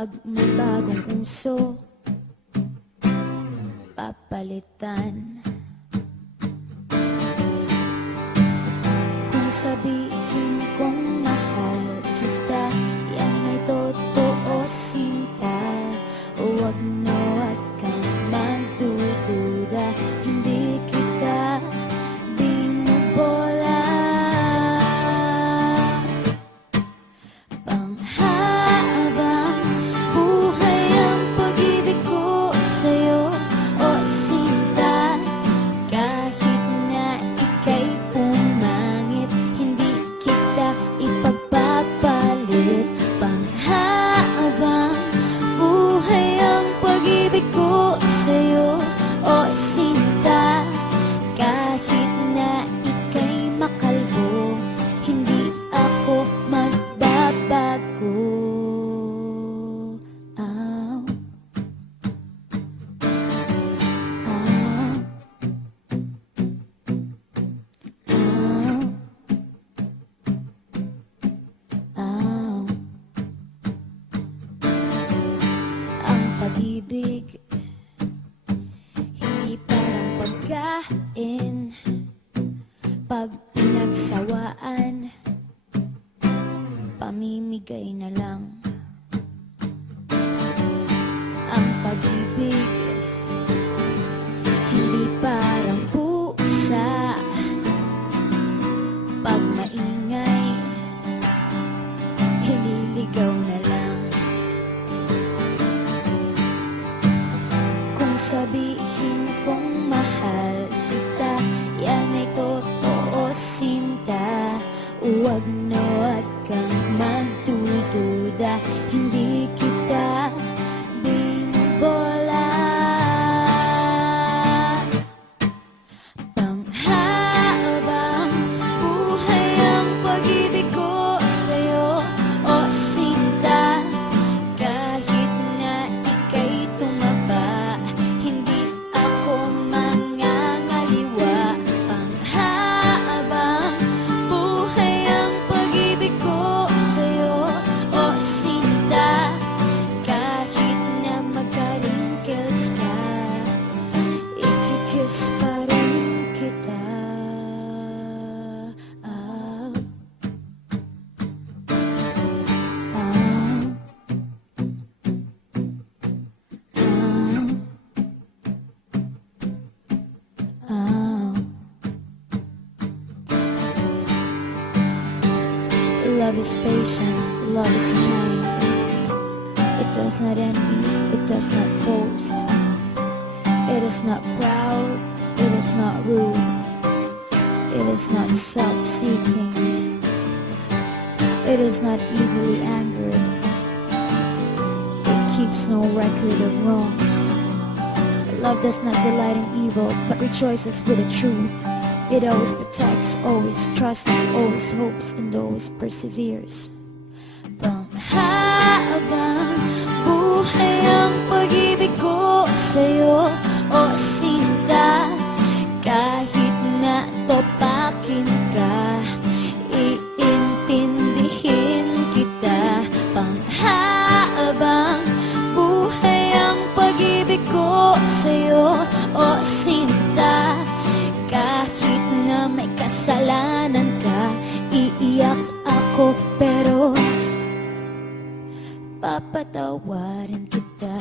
Pag may bagong uso, papalitan. Kung sabihin kong mahal kita, yan ay totoo, sinta. Huwag na huwag kang magdududa, hindi kita binubola. Panghabang buhay ang pag-ibig ko sa'yo, o sinta. Kahit na ika'y pumangit, hindi kita ipagpapalit. Panghabang buhay ang pag-ibig ko sa'yo, o sinta. Kahit na ika'y makalbo, hindi ako magbabago. Ow. Ow. Ow. Ow. Ang pag-ibig hindi parang pagkain, pag pinagsawaan, pamimigay na lang. Ang pag-ibig hindi parang pusa, pag maingay, hililigaw na lang. Kung sabihin kong mahal kita, yan ay totoo, sinta. Huwag na huwag kang magdududa, hindi kita binubola. Panghabang buhay ang pag-ibig ko sa'yo, o sinta. Kahit na ika'y tumaba, hindi ako mangangaliwa. Panghabang buhay ang pag-ibig ko sa'yo, o sinta. Kahit na magka-wrinkles ka, ikikiss pa rin kita. Ah. Ah. Ah. Love is patient, love is kind. It does not envy, it does not boast. It is not proud, it is not rude. It is not self-seeking. It is not easily angered. It keeps no record of wrongs. Love does not delight in evil, but rejoices with the truth. It always protects, always trusts, always hopes, and always perseveres. Panghabang buhay ang pag-ibig ko sa'yo, o sinta. Kahit na topakin ka, iintindihin kita. Panghabang buhay ang pag-ibig ko sa'yo, o sinta. Kahit na may kasalanan ka, iiyak ako pero papatawarin kita.